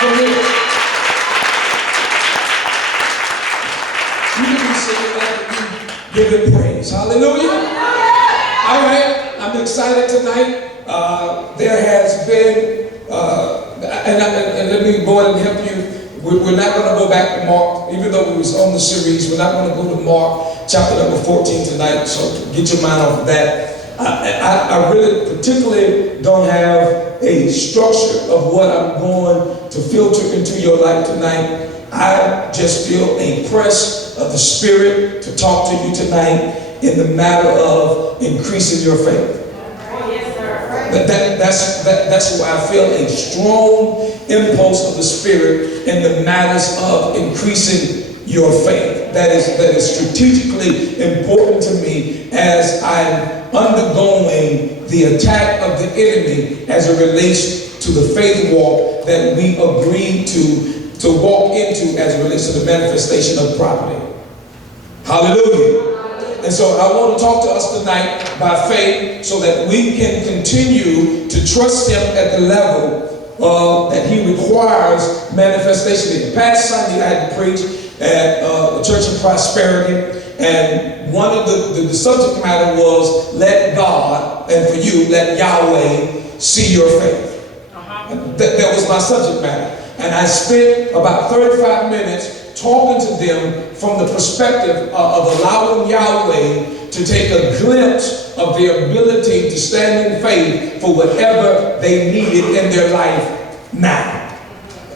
For me. You can be singing like you give him praise. Hallelujah. All right. I'm excited tonight. There has been, and let me go ahead and help you. We're not going to go back to Mark, even though we was on the series. We're not going to go to Mark chapter number 14 tonight. So get your mind off of that. I really particularly don't have a structure of what I'm going to filter into your life tonight. I just feel a press of the Spirit to talk to you tonight in the matter of increasing your faith. That's why I feel a strong impulse of the Spirit in the matters of increasing your faith. That is strategically important to me as I'm undergoing the attack of the enemy as it relates to the faith walk that we agreed to walk into as it relates to the manifestation of property. Hallelujah. And so I want to talk to us tonight by faith so that we can continue to trust him at the level that he requires manifestation in. Past Sunday I had to preach at the Church of Prosperity, and one of the subject matter was let God, and for you, let Yahweh see your faith. That was my subject matter. And I spent about 35 minutes talking to them from the perspective of allowing Yahweh to take a glimpse of their ability to stand in faith for whatever they needed in their life now.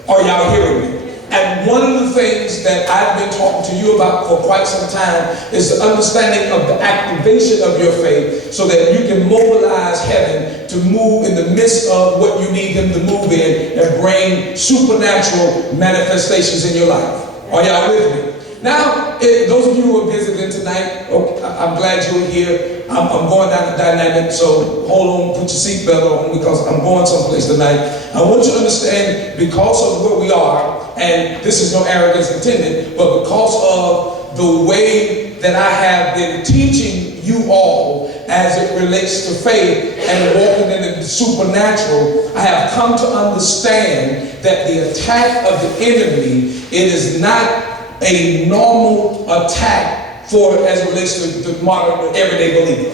Are y'all hearing me? And one of the things that I've been talking to you about for quite some time is the understanding of the activation of your faith so that you can mobilize heaven to move in the midst of what you need him to move in and bring supernatural manifestations in your life. Are y'all with me? Now, those of you who are visiting tonight, I'm glad you're here. I'm going down the dynamic, so hold on, put your seatbelt on because I'm going someplace tonight. I want you to understand, because of where we are, and this is no arrogance intended, but because of the way that I have been teaching you all as it relates to faith and walking in the supernatural, I have come to understand that the attack of the enemy, it is not a normal attack for as it relates to the modern everyday believer.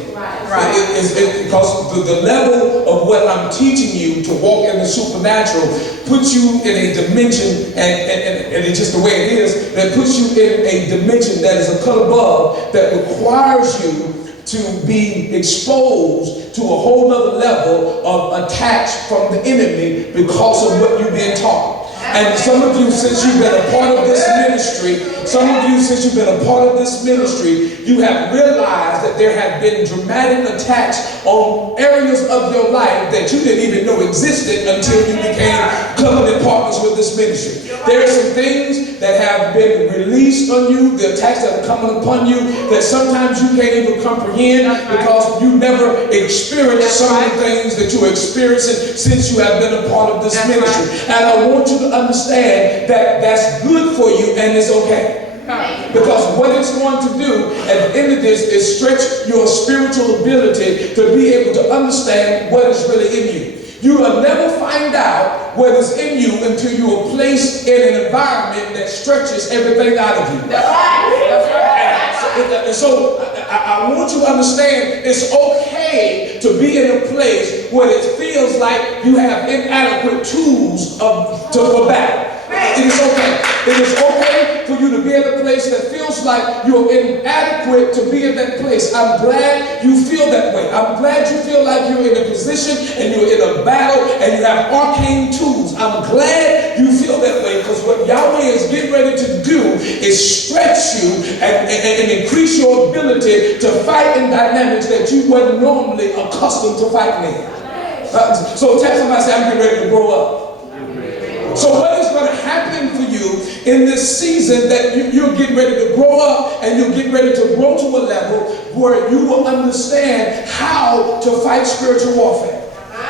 Right. Because the level of what I'm teaching you to walk in the supernatural puts you in a dimension, and it's just the way it is, that puts you in a dimension that is a cut above, that requires you to be exposed to a whole nother level of attacks from the enemy because of what you've been taught. And some of you, since you've been a part of this ministry, you have realized that there have been dramatic attacks on areas of your life that you didn't even know existed until you became covenant partners with this ministry. There are some things that have been released on you, the attacks that are coming upon you, that sometimes you can't even comprehend because you never experienced some of the things that you're experiencing since you have been a part of this ministry. And I want you to understand that that's good for you and it's okay. Because what it's going to do at the end of this is stretch your spiritual ability to be able to understand what is really in you. You will never find out what is in you until you are placed in an environment that stretches everything out of you. That's right. That's right. And so I want you to understand it's okay to be in a place where it feels like you have inadequate tools for battle. It is okay. It is okay for you to be in a place that feels like you're inadequate to be in that place. I'm glad you feel that way. I'm glad you feel like you're in a position and you're in a battle and you have arcane tools. I'm glad you feel that way because what Yahweh is getting ready to do is stretch you and increase your ability to fight in dynamics that you weren't normally accustomed to fighting in. So tell somebody, say, I'm getting ready to grow up. So what is going to happen for you in this season that you're getting ready to grow up and you're getting ready to grow to a level where you will understand how to fight spiritual warfare.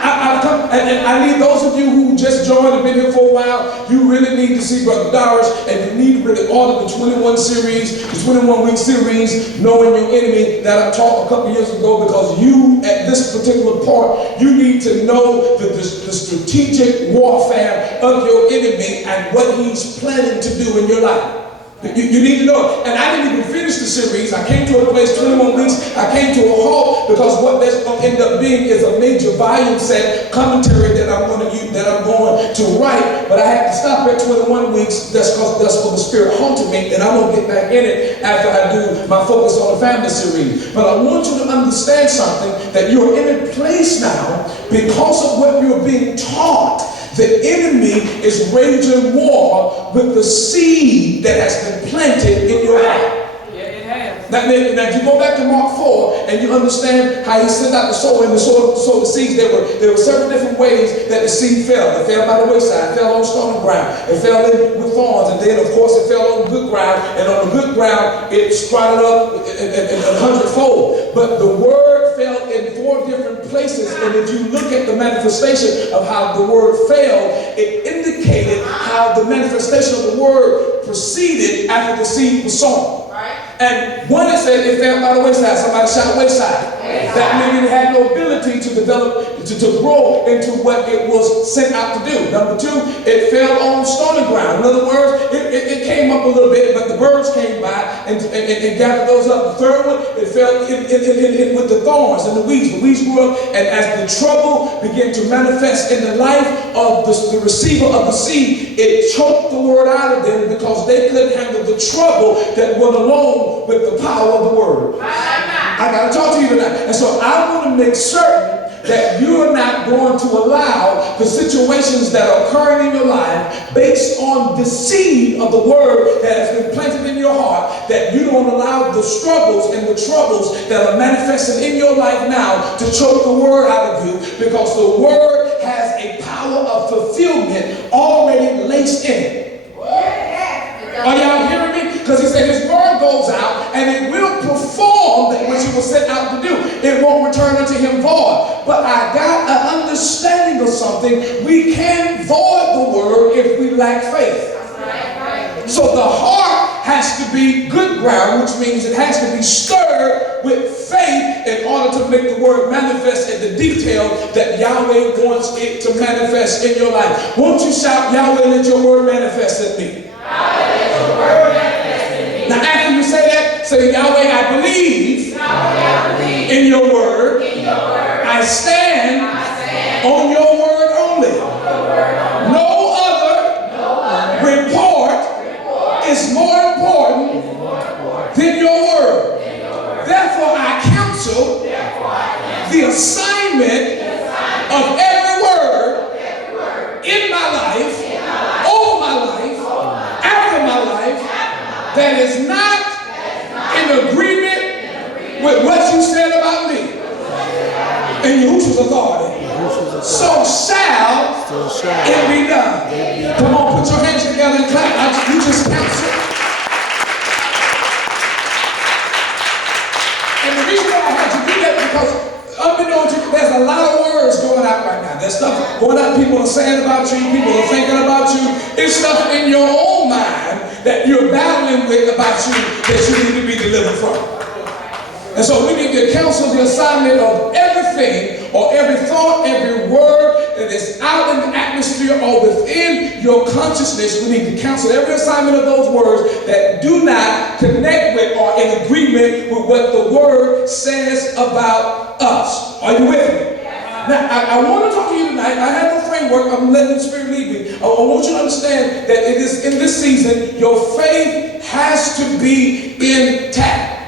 I've come, and I need those of you who just joined and been here for a while, you really need to see Brother Doris, and you need to really order the 21 series, the 21-week series, Knowing Your Enemy, that I taught a couple years ago, because you, at this particular part, you need to know the strategic warfare of your enemy and what he's planning to do in your life. You need to know. And I didn't even finish the series. I came to a place, 21 weeks, I came to a halt, because what that's going to end up being is a major volume set commentary that I'm going to use, that I'm going to write. But I had to stop at 21 weeks. That's what the Spirit haunted me, and I'm going to get back in it after I do my focus on the family series. But I want you to understand something, that you're in a place now because of what you're being taught. The enemy is waging war with the seed that has been planted in your life. Yeah, it has. Now, you go back to Mark 4 and you understand how he sent out the sower and sow the seeds. There were several different ways that the seed fell. It fell by the wayside, it fell on stony ground, it fell in with thorns, and then of course it fell on good ground, and on the good ground it sprouted up a 100-fold. But the word fell in 4 different places, and if you look at the manifestation of how the word fell, it indicated how the manifestation of the word proceeded after the seed was sown. And one, it said it fell by the wayside. Somebody shout wayside. That meaning it had no ability to develop, to grow into what it was sent out to do. Number 2, it fell on stony ground. In other words, it came up a little bit, but the birds came by and gathered those up. The third one, it fell in with the thorns and the weeds. The weeds grew up, and as the trouble began to manifest in the life of the receiver of the seed, it choked the word out of them, because they couldn't handle the trouble that went along with the power of the word. I got to talk to you tonight. And so I want to make certain that you're not going to allow the situations that are occurring in your life based on the seed of the word that has been planted in your heart, that you don't allow the struggles and the troubles that are manifesting in your life now to choke the word out of you, because the word has a power of fulfillment already laced in it. Are y'all hearing me? Because he said his word goes out and it will perform that which it was sent out to do. It won't return unto him void. But I got an understanding of something. We can't void the word if we lack faith. So the heart has to be good ground, which means it has to be stirred with faith in order to make the word manifest in the detail that Yahweh wants it to manifest in your life. Won't you shout, Yahweh, let your word manifest in me? Now after you say that, say, Yahweh, I believe in your word. I stand on your word only. No other report is more important than your word. Therefore, I counsel the assignment of every word in my life, over my life, after my life, that is not in agreement with what you said about me in Yahushua's authority. So shall it be done. Come on, put your hands together and clap. You just counsel. And the reason why I had to do that, because unbeknownst to you, there's a lot of words going out right now. There's stuff going out, people are saying about you, people are thinking about you. It's stuff in your own mind that you're battling with about you that you need to be delivered from. And so we need to counsel the assignment of everything, or every thought, every word that is out in the atmosphere or within your consciousness. We need to counsel every assignment of those words that do not connect with or in agreement with what the word says about us. Are you with me? Now, I want to talk to you tonight. I have a framework. I'm letting the Spirit lead me. I want you to understand that it is in this season, your faith has to be intact.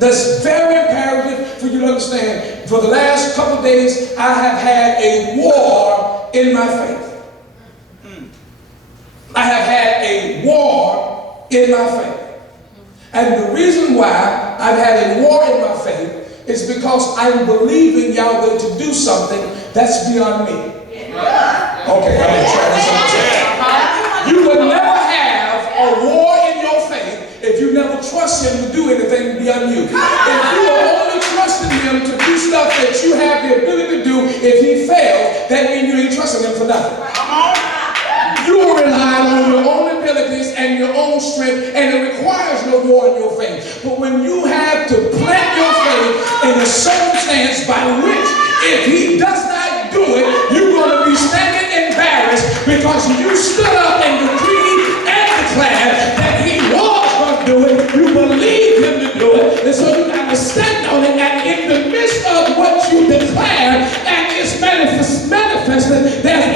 That's very imperative for you to understand. For the last couple of days, I have had a war in my faith. I have had a war in my faith. And the reason why I've had a war in my faith is because I'm believing Yahweh to do something that's beyond me. Okay, I'm going to try this out. You would never have a war in your faith if you never trust him to do anything beyond you. If you are only trusting him to do stuff that you have the ability to do, if he that means you ain't trusting him for nothing. You are relying on your own abilities and your own strength, and it requires no more in your faith. But when you have to plant your faith in a circumstance by which, if he does not do it, you're going to be standing embarrassed because you stood up and decreed and declared that he was going to do it. You believed him to do it, and so you got to stand on it. And in the midst of what you declared and it's manifested, there's